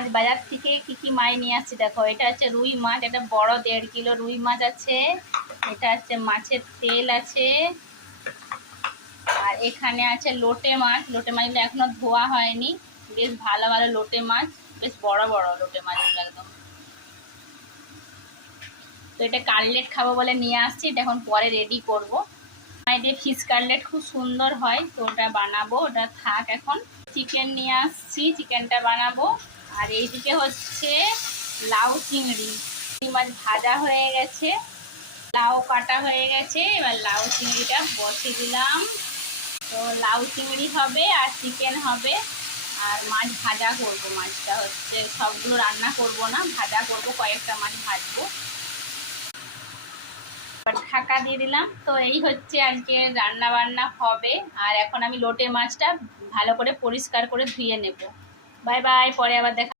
আজ বাজার থেকে কি মাছ নিয়ে আসছি দেখো। এটা হচ্ছে রুই মাছ, এটা বড় 1.5 কিলো রুই মাছ আছে। এটা হচ্ছে মাছের তেল আছে। আর এখানে আছে লোটে মাছ। লোটে মাছগুলো এখনো ধোয়া হয়নি, বেশ ভালো ভালো লোটে মাছ, বেশ বড় বড় লোটে মাছগুলো একদম। তো এটা কাটলেট খাবো বলে নিয়ে আসছি, এটা এখন পরে রেডি করবো। দিয়ে ফিশ কাটলেট খুব সুন্দর হয়, তো ওটা বানাবো, ওটা থাক এখন। চিকেন নিয়ে আসছি, চিকেনটা বানাবো। আর এইদিকে হচ্ছে লাউ চিংড়ি মাছ ভাজা হয়ে গেছে, লাউ কাটা হয়ে গেছে। এবার লাউ চিংড়িটা বসিয়ে দিলাম। তো লাউ চিংড়ি হবে আর চিকেন হবে, আর মাছ ভাজা করবো। মাছটা হচ্ছে সবগুলো রান্না করব না, ভাজা করব, কয়েকটা মাছ ভাজবো। ঢাকা দিয়ে দিলাম। তো এই হচ্ছে আজকে রান্না বান্না হবে। আর এখন আমি লোটে মাছটা ভালো করে পরিষ্কার করে ধুয়ে নেব। বাই বাই, পরে আবার দেখা।